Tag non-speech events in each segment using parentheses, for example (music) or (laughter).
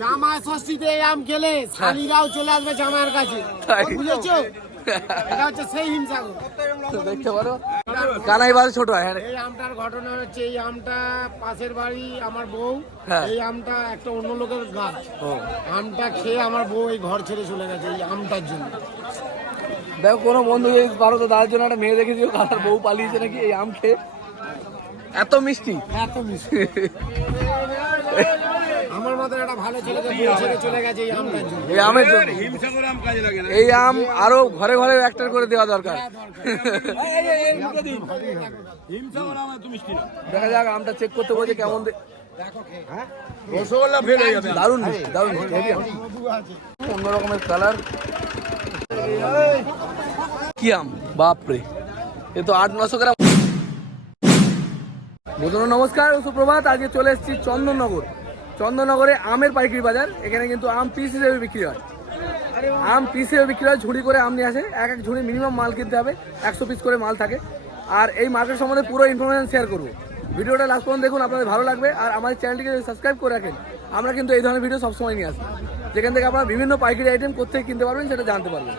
জামাই ষষ্ঠীতে আম খেলে শালিরাও চলে আসবে জামাইয়ের কাছে। বুঝেছ? এটা হচ্ছে সেই দেখতে পারো। কানাই বাজে ছোট হ্যাঁ এই আমটার ঘটনা হচ্ছে এই আমটা পাশের বাড়ি আমার বউ হ্যাঁ। এই আমটা একটা অন্য লোকের গাছ। আমটা খেয়ে আমার বউ এই ঘর ছেড়ে চলে গেছে এই আমটার জন্য। দেখো কোনো বন্ধু যদি পারো তো তার জন্য একটা মেয়ে দেখে দিও কার বউ পালিয়েছে নাকি এই আম খেয়ে। এত মিষ্টি। এত মিষ্টি। (laughs) মতন একটা ভালো ছেলেকে চলে গেছে এই আমটার জন্য। এই আমের জন্য। এই আম আরও ঘরে ঘরে একটা করে দেওয়া দরকার। দেখা যাক আমটা চেক করতে বলছে কেমন দে- রসগোল্লা ফেল হয়ে যাবে। দারুণ মিষ্টি। দারুণ মিষ্টি। হেভি আম। অন্য রকমের কালার কি আম? বাপরে। এ তো আট নশো গ্রাম। বন্ধুরা নমস্কার ও সুপ্রভাত। আজকে চলে এসেছি চন্দননগর। চন্দননগরে আমের পাইকারি বাজার এখানে কিন্তু আম পিস হিসেবে বিক্রি হয়। আম পিস হিসেবে বিক্রি হয় ঝুড়ি করে আম নিয়ে আসে। এক এক ঝুড়ি মিনিমাম মাল কিনতে হবে একশো পিস করে মাল থাকে। আর এই মার্কেট সম্বন্ধে পুরো ইনফরমেশন শেয়ার করব। ভিডিওটা লাস্ট পর্যন্ত দেখুন আপনাদের ভালো লাগবে। আর আমাদের চ্যানেলটিকে সাবস্ক্রাইব করে রাখেন আমরা কিন্তু এই ধরনের ভিডিও সবসময় নিয়ে আসি যেখান থেকে আপনারা বিভিন্ন পাইকারি আইটেম কোথেকে কিনতে পারবেন সেটা জানতে পারবেন।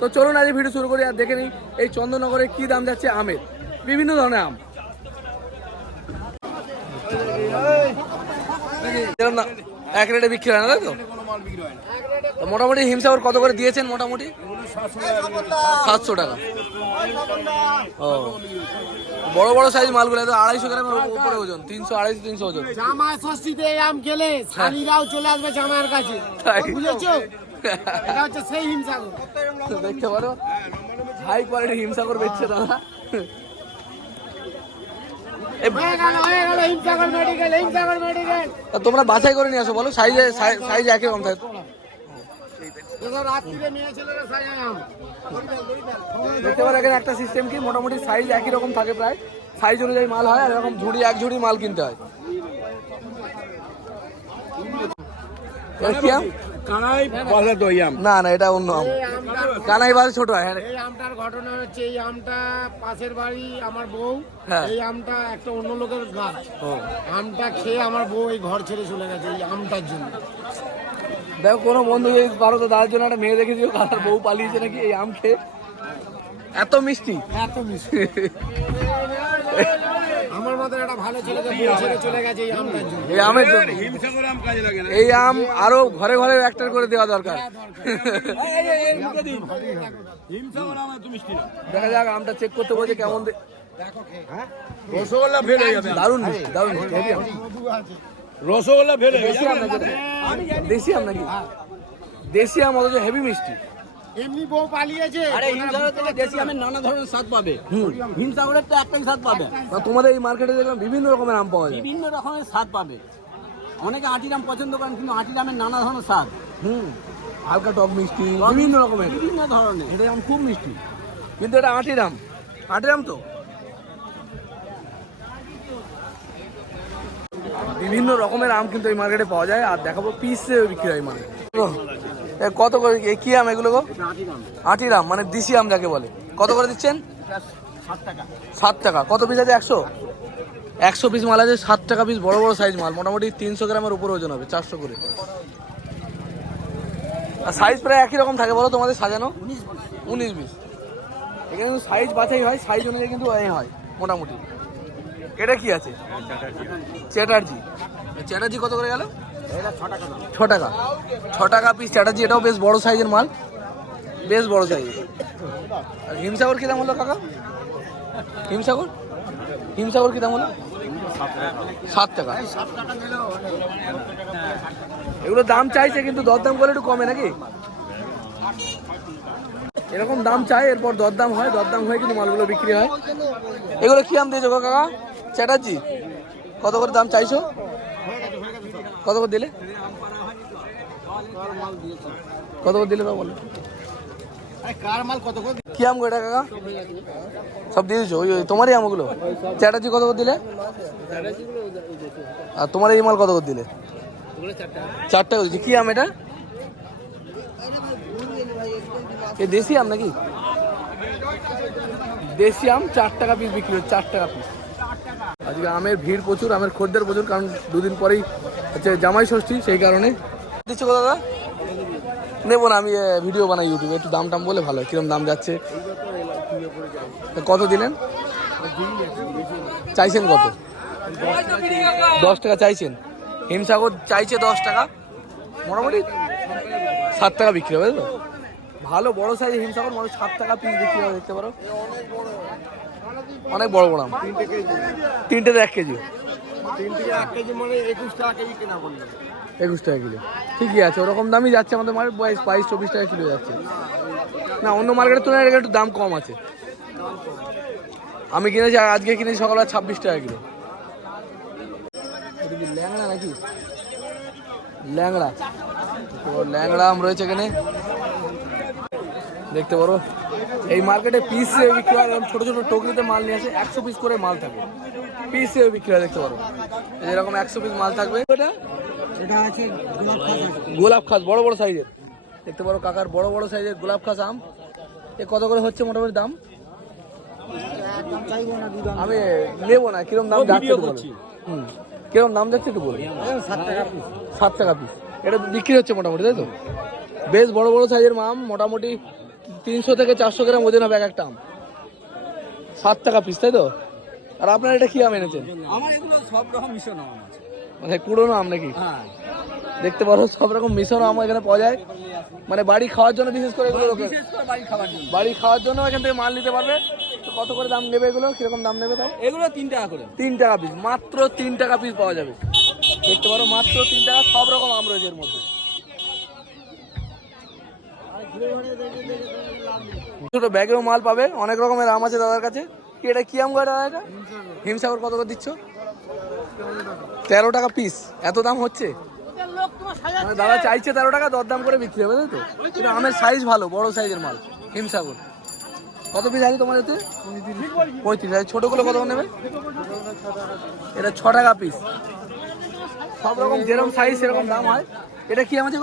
তো চলুন আজ ভিডিও শুরু করি আর দেখে নিই এই চন্দ্রনগরে কী দাম যাচ্ছে আমের। বিভিন্ন ধরনের আম এরকম না এক রেটে বিক্রি হয় না তাই তো? মোটামুটি হিমসাগর কত করে দিয়েছেন মোটামুটি? সাতশো টাকা। ও। বড় বড় সাইজ মালগুলো তো আড়াইশো গ্রামের উপরে ওজন তিনশো আড়াইশো তিনশো ওজন। জামাই ষষ্ঠীতে আম খেলে শালিরাও চলে আসবে জামাইয়ের কাছে। বুঝেছ? এটা হচ্ছে সেই হিংসাগর তো দেখতে পারো। হাই কোয়ালিটি হিমসাগর বেচছে দাদা এ, হয়ে গেল হয়ে গেল হিমসাগর মেডিকেল হিমসাগর মেডিকেল তা তোমরা বাছাই করে নিয়ে আসো বলো সাইজে সাইজ একই রকম থাকে দেখতে পারো এখানে একটা সিস্টেম কি মোটামুটি সাইজ একই রকম থাকে প্রায়। সাইজ অনুযায়ী মাল হয় আর এরকম ঝুড়ি এক ঝুড়ি মাল কিনতে হয়? কানাই বলে দই আম। না না এটা অন্য আম। কানাই বাজে ছোট হ্যাঁ। এই আমটার ঘটনা হচ্ছে এই আমটা পাশের বাড়ি আমার বউ হ্যাঁ। এই আমটা একটা অন্য লোকের গাছ। আমটা খেয়ে আমার বউ এই ঘর ছেড়ে চলে গেছে এই আমটার জন্য। দেখো কোনো বন্ধু যদি পারো তো তার জন্য একটা মেয়ে দেখে দিও কার বউ পালিয়েছে নাকি এই আম খেয়ে। এত মিষ্টি। এত মিষ্টি। (laughs) ভালো ছেলেকে বউ চলে গেছে এই আমটার জন্য। এই আমের জন্য। আম কাজে এই আম আরও ঘরে ঘরে একটা করে দেওয়া দরকার। হিমসাগর আম এত মিষ্টি না। দেখা যাক আমটা চেক করতে বলছে কেমন রসগোল্লা ফেল হয়ে যাবে। দারুণ মিষ্টি দারুণ মিষ্টি রসগোল্লা ফেল হয়ে দেশি আম দেশি আম নাকি? দেশি আম অথচ হেভি মিষ্টি। এমনি বউ পালিয়েছে। আরে হিমসাগর থেকে দেশি আমের নানা ধরনের স্বাদ পাবে। হিমসাগরের তো একটাই স্বাদ পাবে। তোমাদের এই মার্কেটে দেখলাম বিভিন্ন রকমের আম পাওয়া যায়। বিভিন্ন রকমের স্বাদ পাবে। অনেকে আটির আম পছন্দ করেন কিন্তু আটির আমের নানা ধরনের স্বাদ। হুম হালকা টক মিষ্টি বিভিন্ন রকমের। বিভিন্ন ধরনের। এটা আম খুব মিষ্টি। কিন্তু এটা আটির আম আটির আম তো? বিভিন্ন রকমের আম কিন্তু এই মার্কেটে পাওয়া যায়। আর দেখাবো পিস বিক্রি হয় মানে কত করে কি আম এগুলো গো? আটির আম মানে দিশি আম যাকে বলে। কত করে দিচ্ছেন? সাত টাকা। কত পিস আছে? একশো? একশো পিস মাল আছে সাত টাকা পিস বড় বড় সাইজ মাল। মোটামুটি তিনশো গ্রামের উপর ওজন হবে চারশো করে। আর সাইজ প্রায় একই রকম থাকে বলো তোমাদের সাজানো? উনিশ বিশ এখানে কিন্তু সাইজ বাছাই হয় সাইজ অনুযায়ী কিন্তু এ হয় মোটামুটি। এটা কি আছে? চ্যাটার্জি চ্যাটার্জি কত করে গেল? ছ টাকা ছ টাকা পিস চ্যাটার্জি এটাও বেশ বড় সাইজের মাল। বেশ বড় সাইজ আর হিমসাগর কী দাম হলো কাকা? হিমসাগর? হিমসাগর কী দাম হলো? সাত টাকা। এগুলো দাম চাইছে কিন্তু দরদাম করে একটু কমে নাকি? এরকম দাম চাই এরপর দরদাম হয়, দরদাম হয়ে কিন্তু মালগুলো বিক্রি হয়। এগুলো কি আম দিয়েছ কাকা? চ্যাটার্জি কত করে দাম চাইছো? কত করে দিলে? কত করে দিলে তা কার করে কি আম এটা কাকা? সব দিয়ে দিছো ওই তোমারই আমগুলো? চ্যাটার্জি কত করে দিলে? আর তোমার এই মাল কত করে দিলে? চার টাকা দিচ্ছি কি আম এটা? এ দেশি আম নাকি? দেশি আম চার টাকা পিস বিক্রি হচ্ছে, চার টাকা পিস আজকে আমের ভিড় প্রচুর, আমের খদ্দের প্রচুর, কারণ দুদিন পরেই হচ্ছে জামাই ষষ্ঠী, সেই কারণে। দিচ্ছ কত দাদা? নেব না, আমি ভিডিও বানাই ইউটিউবে একটু দাম টাম বলে ভালো। কিরম দাম যাচ্ছে? কত দিলেন? চাইছেন কত? দশ টাকা চাইছেন। হিমসাগর চাইছে দশ টাকা। মোটামুটি সাত টাকা বিক্রি হবে তো ভালো বড় সাইজের হিমসাগর মানে সাত টাকা পিস বিক্রি হবে, দেখতে পারো। অনেক বড় বড় আম। তিনটেতে এক কেজি। করল একুশ টাকা কিলো। ঠিকই আছে, ওরকম দামই যাচ্ছে, আমাদের মার্কেট বাইশ বাইশ, চব্বিশ টাকা কিলো যাচ্ছে। না, অন্য মার্কেটের তুলনায় একটু দাম কম আছে। আমি কিনেছি আজকে কিনেছি সকালবেলা ছাব্বিশ টাকা কিলো। ল্যাংড়া নাকি? ল্যাংড়া। তো ল্যাংড়া আম রয়েছে এখানে। দেখতে পারো, এই মার্কেটে পিস বিক্রি হয় ছোটো ছোটো টকরিতে মাল নিয়ে আসে, একশো পিস করে মাল থাকে। পিস বিক্রি হয় দেখতে পারো। এরকম একশো পিস মাল থাকবে। এটা? গোলাপ খাস বড় বড় সাইজের দেখতে পারো কাকার বড় বড় সাইজের গোলাপ খাস আম। এ কত করে হচ্ছে মোটামুটি দাম? আমি নেব না কিরম দাম যাচ্ছে কিরম দাম যাচ্ছে একটু বলো। সাত টাকা পিস সাত টাকা পিস এটা বিক্রি হচ্ছে মোটামুটি তাই তো? বেশ বড় বড় সাইজের আম মোটামুটি তিনশো থেকে চারশো গ্রাম ওজন হবে এক একটা আম। সাত টাকা পিস তাই তো? আর আপনার এটা কি আম এনেছেন? আমার এগুলো সব রকম মিশন আম আছে। মানে কুড়োনো আম নাকি? হ্যাঁ। দেখতে পারো সব রকম মিশন আম এখানে পাওয়া যায়। মানে বাড়ি খাওয়ার জন্য বিশেষ করে এগুলো বিশেষ করে বাড়ি খাবার জন্য। বাড়ি খাওয়ার জন্য এখান থেকে মাল নিতে পারবে। তো কত করে দাম নেবে এগুলো? কীরকম দাম নেবে তাও? এগুলো তিন টাকা করে। তিন টাকা পিস মাত্র তিন টাকা পিস পাওয়া যাবে। দেখতে পারো মাত্র তিন টাকা সব রকম আম রয়েছে এর মধ্যে। ছোট ব্যাগেও মাল পাবে অনেক রকমের আম আছে দাদার কাছে। এটা কি আম গো দাদা এটা? হিমসাগর কত করে দিচ্ছ? তেরো টাকা পিস এত দাম হচ্ছে? মানে দাদা চাইছে তেরো টাকা, দরদাম করে বিক্রি হবে, তাই তো? কিন্তু আমের সাইজ ভালো, বড় সাইজের মাল, হিমসাগর। কত পিস আছে তোমার এতে? পঁয়ত্রিশ। আর ছোটগুলো কত নেবে? এটা ছ টাকা পিস সব রকম যেরকম সাইজ সেরকম দাম হয়। এটা কি আমাদের?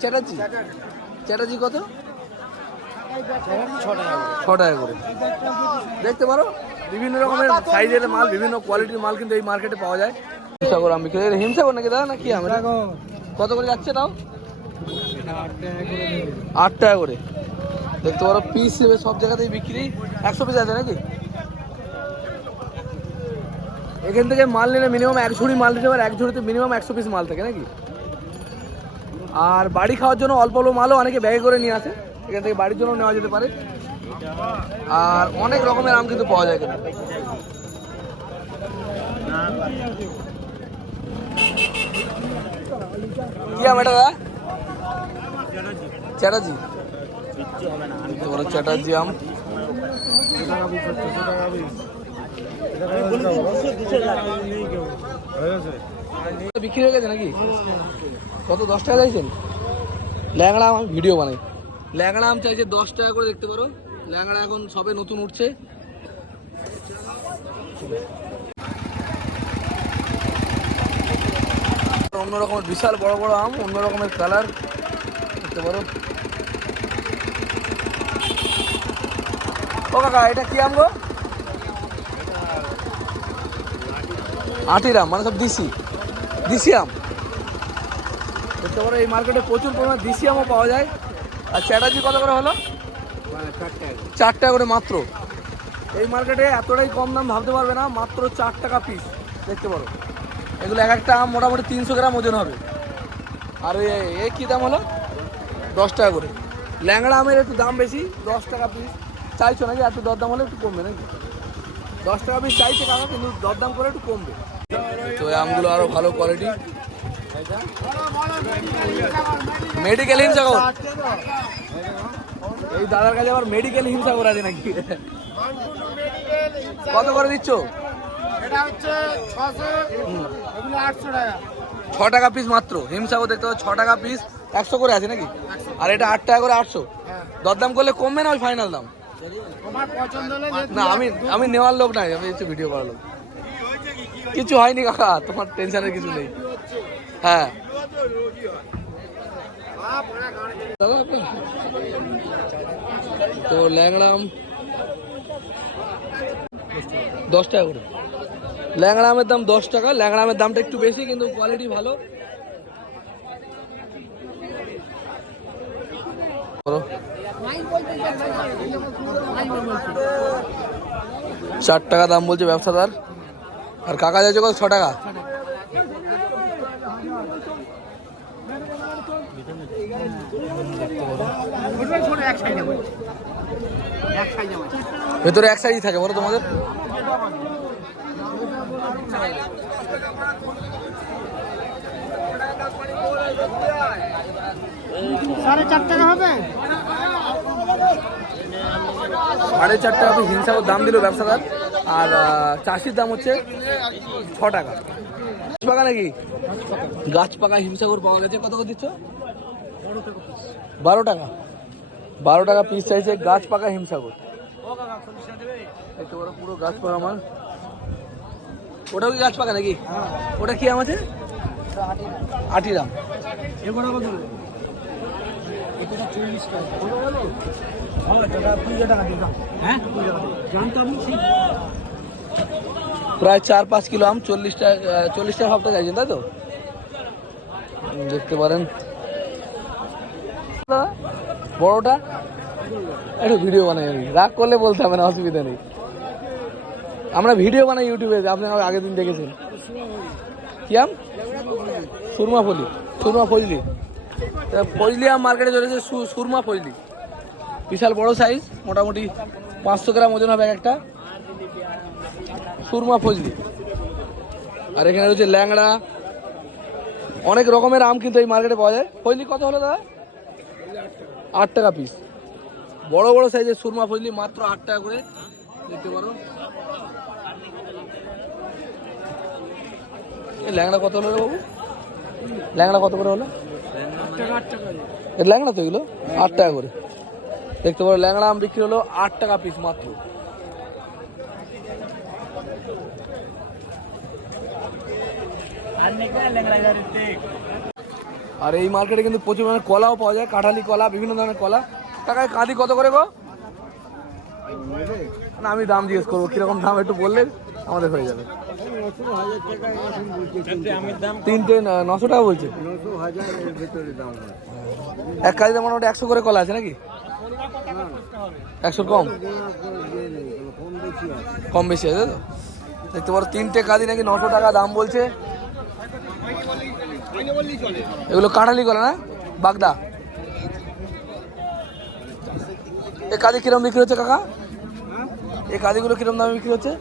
চ্যাটার্জি? চ্যাটার্জি কত? ছ টাকা করে। দেখতে পারো? বিভিন্ন রকমের সাইজের মাল, বিভিন্ন কোয়ালিটির মাল কিন্তু এই মার্কেটে পাওয়া যায়। হিমসাগর আমি। হিমসাগর নাকি দাদা না কি আমি কত করে যাচ্ছে তাও? আট টাকা করে। দেখতে পারো পিস হিসেবে সব জায়গাতেই বিক্রি। একশো পিস আছে নাকি? এখান থেকে মাল নিলে মিনিমাম এক ঝুড়ি মাল নিতে পারে এক ঝুড়িতে মিনিমাম একশো পিস মাল থাকে নাকি? আর বাড়ি খাওয়ার জন্য অল্প অল্প মালও অনেকে ব্যাগে করে নিয়ে আসে। এখান থেকে বাড়ির জন্য নেওয়া যেতে পারে। আর অনেক রকমের আম কিন্তু পাওয়া যায় এখানে। কি আম এটা দাদা? চ্যাটার্জি। চ্যাটার্জি আম। বিক্রি হয়ে গেছে নাকি? কত দশ টাকা চাইছেন? ল্যাংড়া আমি ভিডিও বানাই। ল্যাংড়া আম চাইছে দশ টাকা করে, দেখতে পারো। ল্যাংড়া এখন সবে নতুন উঠছে। অন্য রকমের বিশাল বড় বড় আম অন্য রকমের কালার দেখতে পারো। ও কাকা, এটা কি আম গো? আটির আম মানে সব দিশি। দিশি আম। দেখতে পারো, এই মার্কেটে প্রচুর পরিমাণ দিশি আমও পাওয়া যায়। আর চ্যাটার্জি কত করে হলো? চার টাকা করে মাত্র। এই মার্কেটে এতটাই কম দাম ভাবতে পারবে না, মাত্র চার টাকা পিস দেখতে পারো। এগুলো এক একটা আম মোটামুটি তিনশো গ্রাম ওজন হবে। আর এ কী দাম হলো? দশ টাকা করে। ল্যাংড়া আমের একটু দাম বেশি, দশ টাকা পিস চাইছো নাকি? একটু দরদাম হলে একটু কমবে নাকি? দশ টাকা পিস চাইছে কাকা, কিন্তু দরদাম করে একটু কমবে। তো আমগুলো আরও ভালো কোয়ালিটি মেডিকেল হিমসাগর। এই দাদার কাছে আবার মেডিকেল হিমসাগর আছে নাকি? কত করে দিচ্ছ? ছ টাকা পিস মাত্র। হিমসাগর দেখতে পাচ্ছ ছ টাকা পিস একশো করে আছে নাকি? আর এটা আট টাকা করে আটশো। হ্যাঁ। দরদাম করলে কমবে না ওই ফাইনাল দাম? না আমি আমি নেওয়ার লোক নাই আমি একটু ভিডিও করার লোক। কিছু হয়নি কাকা তোমার টেনশনের কিছু নেই। হ্যাঁ। তো ল্যাংড়া আম দশ টাকা করে। ল্যাংড়া আমের দাম দশ টাকা ল্যাংড়া আমের দামটা একটু বেশি, কিন্তু কোয়ালিটি ভালো। চার টাকা দাম বলছে ব্যবসাদার। আর কাকা যাচ্ছে কত? ছ টাকা। ভেতরে এক সাইজই থাকে বলো তোমাদের? সাড়ে চার টাকা হবে? সাড়ে চার টাকা দাম দিল ব্যবসাদার আর চাষির দাম হচ্ছে ছ টাকা। গাছ পাকা নাকি? গাছ পাকা হিমসাগর পাওয়া গেছে। কত করে দিচ্ছ? বারো টাকা। বারো টাকা পিস চাইছে গাছ পাকা হিমসাগর। দেখতে পারো পুরো গাছ পাকা আমার ওটাও কি গাছ পাকা নাকি? ওটা কি আম আছে? আটি দাম প্রায় চার পাঁচ কিলো আম চল্লিশটা চল্লিশটা ভাবটা চাইছেন তাই তো? দেখতে পারেন। বড়টা? একটু ভিডিও বানাই আমি। রাগ করলে বলতে হবে না, অসুবিধা নেই। আমরা ভিডিও বানাই ইউটিউবে আপনি আগের দিন দেখেছেন। কি আম সুরমা ফলি সুরমা ফজলি। ফজলি আম মার্কেটে চলেছে সুরমা ফজলি। বিশাল বড় সাইজ মোটামুটি পাঁচশো গ্রাম ওজন হবে একটা। সুরমা ফজলি। আর এখানে রয়েছে ল্যাংড়া। অনেক রকমের আম কিন্তু এই মার্কেটে পাওয়া যায়। ফজলি কত হলো দাদা? আট টাকা পিস বড় বড় সাইজের সুরমা ফজলি মাত্র আট টাকা করে দেখতে পারো। ল্যাংড়া কত হলো বাবু? ল্যাংড়া কত করে হলো? ল্যাংড়া তো এগুলো, আট টাকা করে। দেখতে পারো, ল্যাংড়া আম বিক্রি হলো আট টাকা পিস মাত্র। আর এই মার্কেটে কিন্তু প্রচুর পরিমাণে কলাও পাওয়া যায়, কাঁঠালি কলা, বিভিন্ন ধরনের কলা। টাকায় কাঁদি কত করে গো? না, আমি দাম জিজ্ঞেস করব, কীরকম দাম একটু বললে আমাদের হয়ে যাবে। তিনটে নশো টাকা বলছে। এক কাজিতে মোটামুটি একশো করে কলা আছে নাকি? একশো কম? কম বেশি আছে তো? দেখতে পারো, তিনটে কাজি নাকি নশো টাকা দাম বলছে। এগুলো কাঁঠালি কলা না? বাগদা? এ কাজে কিরম বিক্রি হচ্ছে কাকা? এই কাজগুলো কিরম দামে বিক্রি হচ্ছে?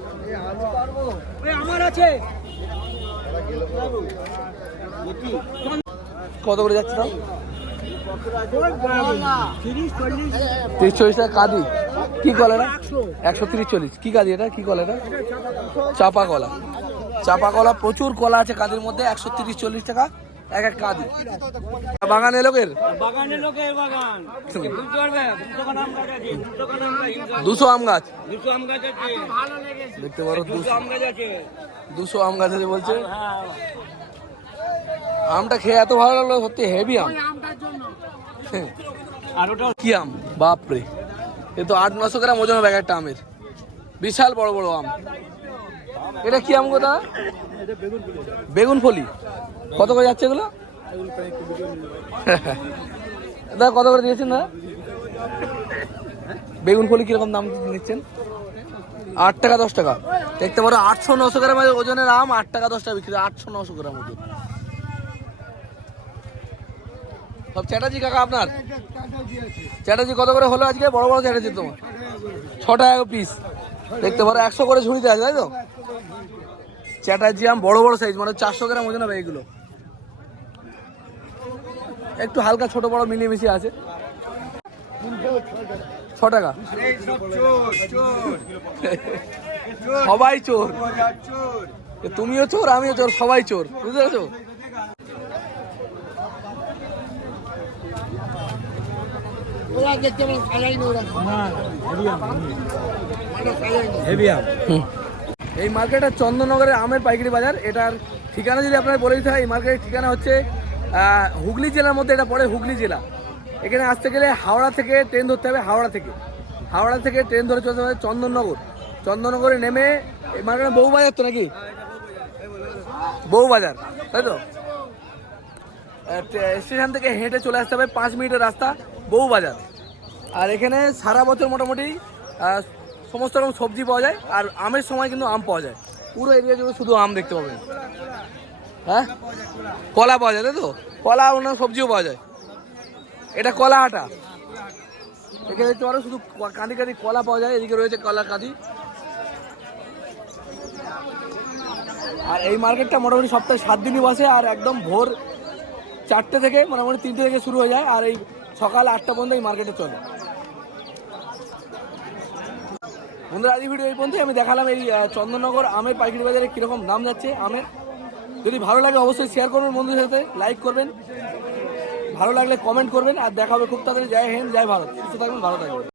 কত করে যাচ্ছে দাম? তিরিশ চল্লিশ। টাকা কাদি। কি কলা এটা? একশো। তিরিশ চল্লিশ। কি কাদি এটা? কি কলা এটা? চাপা কলা চাপা কলা প্রচুর কলা আছে কাদির মধ্যে। একশো তিরিশ চল্লিশ টাকা। এক এক কাদি বাগান এলোকের বাগানে লোকের বাগান। দুশো আম গাছ দুশো আম গাছ আছে। দেখতে পারো দুশো আম গাছ আছে। দুশো আম গাছ আছে বলছে। আমটা খেয়ে এত ভালো লাগল সত্যি হেভি আম। আর ওটা কি আম? বাপরে। এ তো আট নশো গ্রাম ওজন হবে এক একটা আমের। বিশাল বড় বড় আম। এটা কি আম গোদা বেগুন ফলি কত করে যাচ্ছে এগুলো? দাদা, কত করে দিয়েছেন দাদা? বেগুন ফলি কীরকম দাম নিচ্ছেন? আট টাকা, দশ টাকা। দেখতে পারো, আটশো, নশো গ্রাম ওজনের আম, আট টাকা, দশ টাকা বিক্রি আটশো, নশো গ্রাম ওজন। সব চ্যাটার্জি কাকা আপনার? চ্যাটার্জি কত করে হলো আজকে? বড় বড় চ্যাটার্জি তোমার ছ টাকা পিস দেখতে পারো, একশো করে ঝুড়িতে আছে তাই তো? চ্যাটার্জি আম বড় বড় সাইজ মানে চারশো গ্রাম ওজন হবে এগুলো। একটু হালকা ছোট বড় মিলিয়ে মিশিয়ে আছে। ছ টাকা। সবাই চোর। তুমিও চোর, আমিও চোর, সবাই চোর। বুঝতে পেরেছ। এই মার্কেটটা চন্দননগরের আমের পাইকারি বাজার। এটার ঠিকানা যদি আপনার বলে দিতে হয়, এই মার্কেটের ঠিকানা হচ্ছে হুগলি জেলার মধ্যে এটা পড়ে হুগলি জেলা। এখানে আসতে গেলে হাওড়া থেকে ট্রেন ধরতে হবে হাওড়া থেকে। হাওড়া থেকে ট্রেন ধরে চলতে হবে চন্দননগর। চন্দননগরে নেমে মানে মার্কেটে বউ বাজার তো নাকি? বউ বাজার তাই তো? স্টেশন থেকে হেঁটে চলে আসতে হবে পাঁচ মিনিটের রাস্তা বউ বাজার আর এখানে সারা বছর মোটামুটি সমস্ত রকম সবজি পাওয়া যায়, আর আমের সময় কিন্তু আম পাওয়া যায়। পুরো এরিয়া জুড়ে শুধু আম দেখতে পাবেন। হ্যাঁ? কলা পাওয়া যায়, তাই তো? কলা অন্যান্য সবজিও পাওয়া যায়। এটা কলা হাটা এখানে দেখতে পারো, শুধু কাঁদি কাঁদি কলা পাওয়া যায়, এদিকে রয়েছে কলা কাঁদি। আর এই মার্কেটটা মোটামুটি সপ্তাহে সাত দিনই বসে, আর একদম ভোর চারটে থেকে, মোটামুটি তিনটে থেকে শুরু হয়ে যায়, আর এই সকাল আটটা পর্যন্ত এই মার্কেটে চলে। বন্ধুরা আজ ভিডিও এই পর্যন্ত আমি দেখালাম এই চন্দননগর আমের পাইকারি বাজারে কীরকম দাম যাচ্ছে, আমের। যদি ভালো লাগে অবশ্যই শেয়ার করবেন বন্ধুদের সাথে লাইক করবেন। ভালো লাগলে কমেন্ট করবেন, আর দেখা হবে খুব তাড়াতাড়ি। জয় হিন্দ, জয় ভারত। সুস্থ থাকবেন, ভালো থাকবেন।